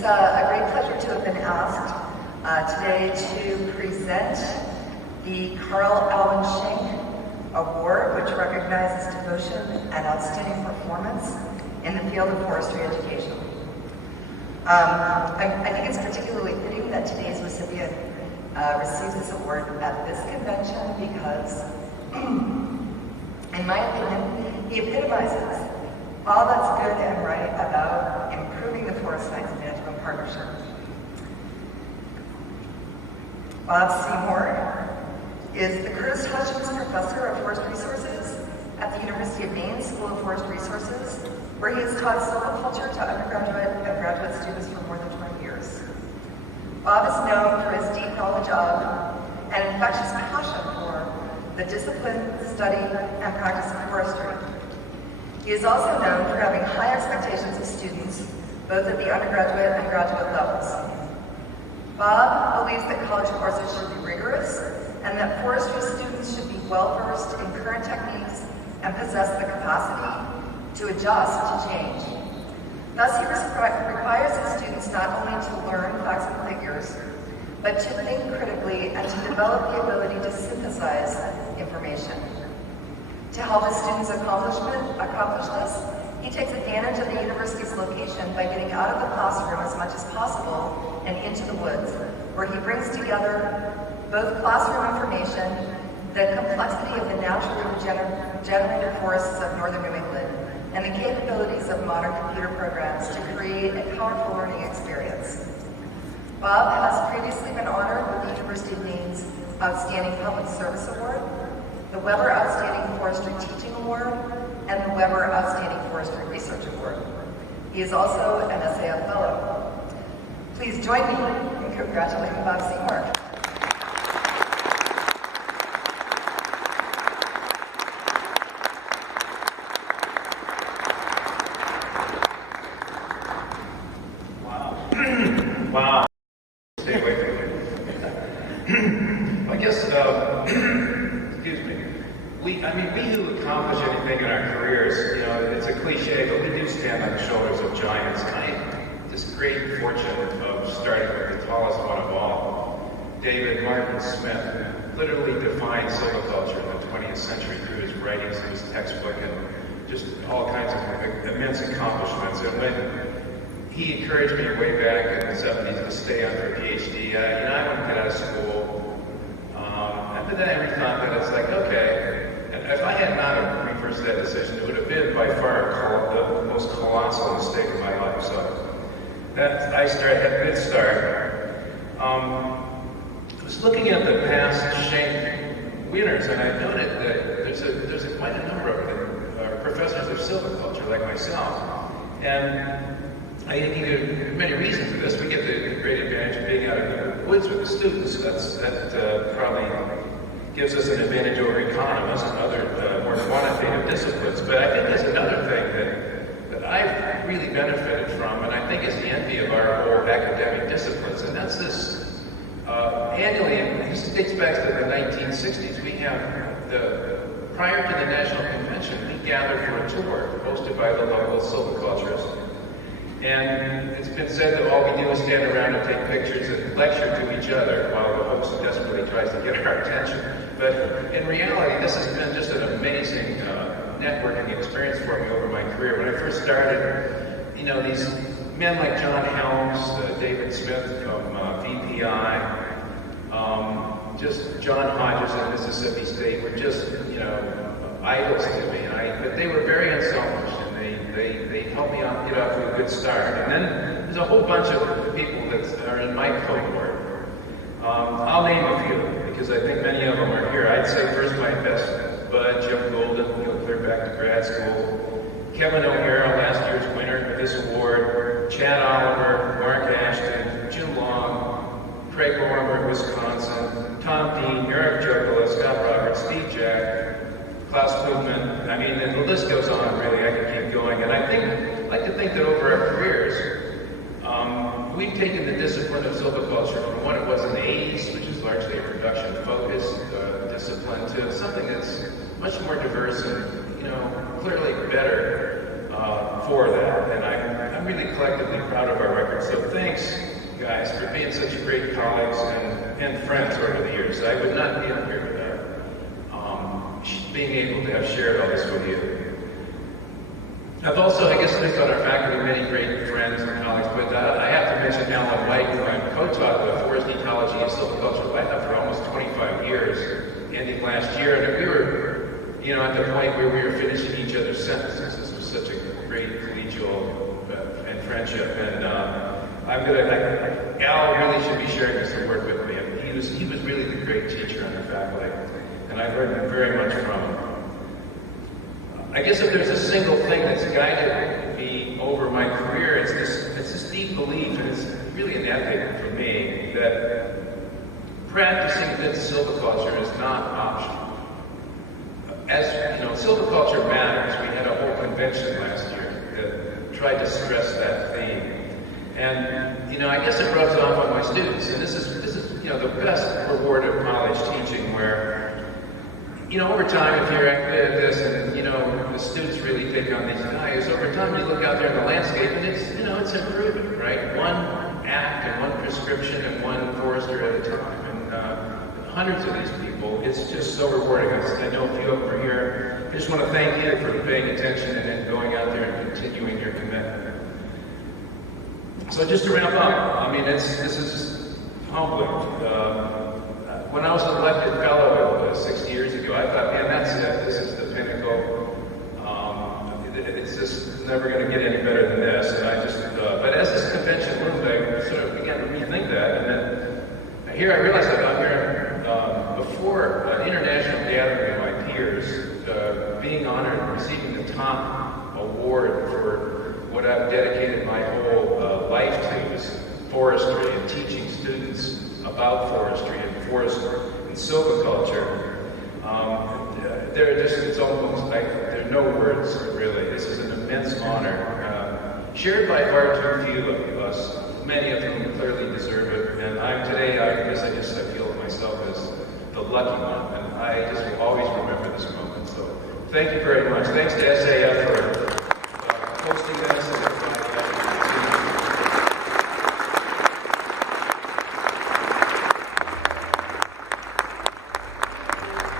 It's a great pleasure to have been asked today to present the Carl Alwin Schenck Award, which recognizes devotion and outstanding performance in the field of forestry education. I think it's particularly fitting that today's recipient receives this award at this convention because, in my opinion, he epitomizes all that's good and right about improving the Forest Science Management Partnership. Bob Seymour is the Curtis Hutchins Professor of Forest Resources at the University of Maine School of Forest Resources, where he has taught silviculture to undergraduate and graduate students for more than 20 years. Bob is known for his deep knowledge of and infectious passion for the discipline, study, and practice of forestry. He is also known for having high expectations of students, both at the undergraduate and graduate levels. Bob believes that college courses should be rigorous and that forestry students should be well-versed in current techniques and possess the capacity to adjust to change. Thus, he requires his students not only to learn facts and figures, but to think critically and to develop the ability to synthesize information. To help his students accomplish this, he takes advantage of the university's location by getting out of the classroom as much as possible and into the woods, where he brings together both classroom information, the complexity of the naturally regenerated forests of northern New England, and the capabilities of modern computer programs to create a powerful learning experience. Bob has previously been honored with the University of Maine's Outstanding Public Service Award, the Weber Outstanding Forestry Teaching Award, and the Weber Outstanding Forestry Research Award. He is also an SAF Fellow. Please join me in congratulating Bob Seymour. Wow. Stay away from me. I guess, excuse me. We who accomplish anything in our careers, you know, it's a cliche, but we do stand on the shoulders of giants. And I had this great fortune of starting with the tallest one of all, David Martin Smith, who literally defined silviculture in the 20th century through his writings and his textbook and just all kinds of immense accomplishments. And when he encouraged me way back in the 70s to stay on for a PhD. I wanted to get out of school. And then I rethought that it's like, okay, and if I had not reversed that decision, it would have been by far the most colossal mistake of my life. So that had a good start. I was looking at the past Schenck winners, and I noted that there's quite a number of them, professors of silviculture like myself. And I think there are many reasons for this. We get the great advantage of being out in the woods with the students. That probably gives us an advantage over economists and other more quantitative disciplines. But I think there's another thing that I've really benefited from, and I think is the envy of our whole academic disciplines, and that's this. Annually, this dates back to the 1960s, we have prior to the National Convention, we gathered for a tour hosted by the local silviculturists. And it's been said that all we do is stand around and take pictures and lecture to each other while the host desperately tries to get our attention. But in reality, this has been just an amazing networking experience for me over my career. When I first started, you know, these men like John Helms, David Smith from VPI, just John Hodges at Mississippi State were just, you know, idols to me. But they were very unselfish. They helped me get off to a good start. And then there's a whole bunch of people that are in my cohort. I'll name a few, because I think many of them are here. I'd say first my best bud, Jim Golden, he'll clear back to grad school. Kevin O'Hara, last year's winner of this award. Chad Oliver, Mark Ashton, Jim Long, Craig Lorimer, Wisconsin, Tom Dean, Eric Jokola, Scott Roberts, Steve Jack, Klaus Klugman. I mean, and the list goes on, really. I could keep going. And I like to think that over our careers, we've taken the discipline of silviculture from what it was in the 80s, which is largely a production-focused discipline, to something that's much more diverse and, you know, clearly better for that. And I'm I'm really collectively proud of our record. So thanks, guys, for being such great colleagues and friends over the years. I would not be up here without being able to have shared all this with you. I've also, I guess, thanked on our faculty, many great friends and colleagues, but I have to mention Alan White, who I co-taught the forest ecology and silviculture for almost 25 years, ending last year, and we were, you know, at the point where we were finishing each other's sentences. This was such a great collegial and friendship, and Al really should be sharing this award with me. He was really the great teacher on the faculty, and I learned very much from him. I guess if there's a single thing that's guided me over my career, it's this deep belief, and it's really an ethic for me, that practicing good silviculture is not optional. As you know, silviculture matters. We had a whole convention last year that tried to stress that theme. And, you know, I guess it rubs off on my students, and this is, you know, the best reward of college teaching, where, you know, over time, if you're at this, and, you know, the students really take on these values, over time you look out there in the landscape, and it's, you know, it's improving, right? One act and one prescription and one forester at a time. And hundreds of these people, it's just so rewarding. I know a few of them are here. I just want to thank you for paying attention and then going out there and continuing your commitment. So just to wrap up, I mean, this is humbling. When I was an elected fellow 60 years ago, I thought, man, that's it. This is the pinnacle. It's just never going to get any better than this. And I just, but as this convention loomed, I sort of began to rethink that. And then here I realized I got here before an international gathering of my peers, being honored and receiving the top award for what I've dedicated my whole life to is forestry and teaching students about forestry and silviculture. It's almost like there are no words, really. This is an immense honor, shared by far too few of us, many of whom clearly deserve it. And I feel myself as the lucky one, and I just will always remember this moment. So thank you very much. Thanks to SAF for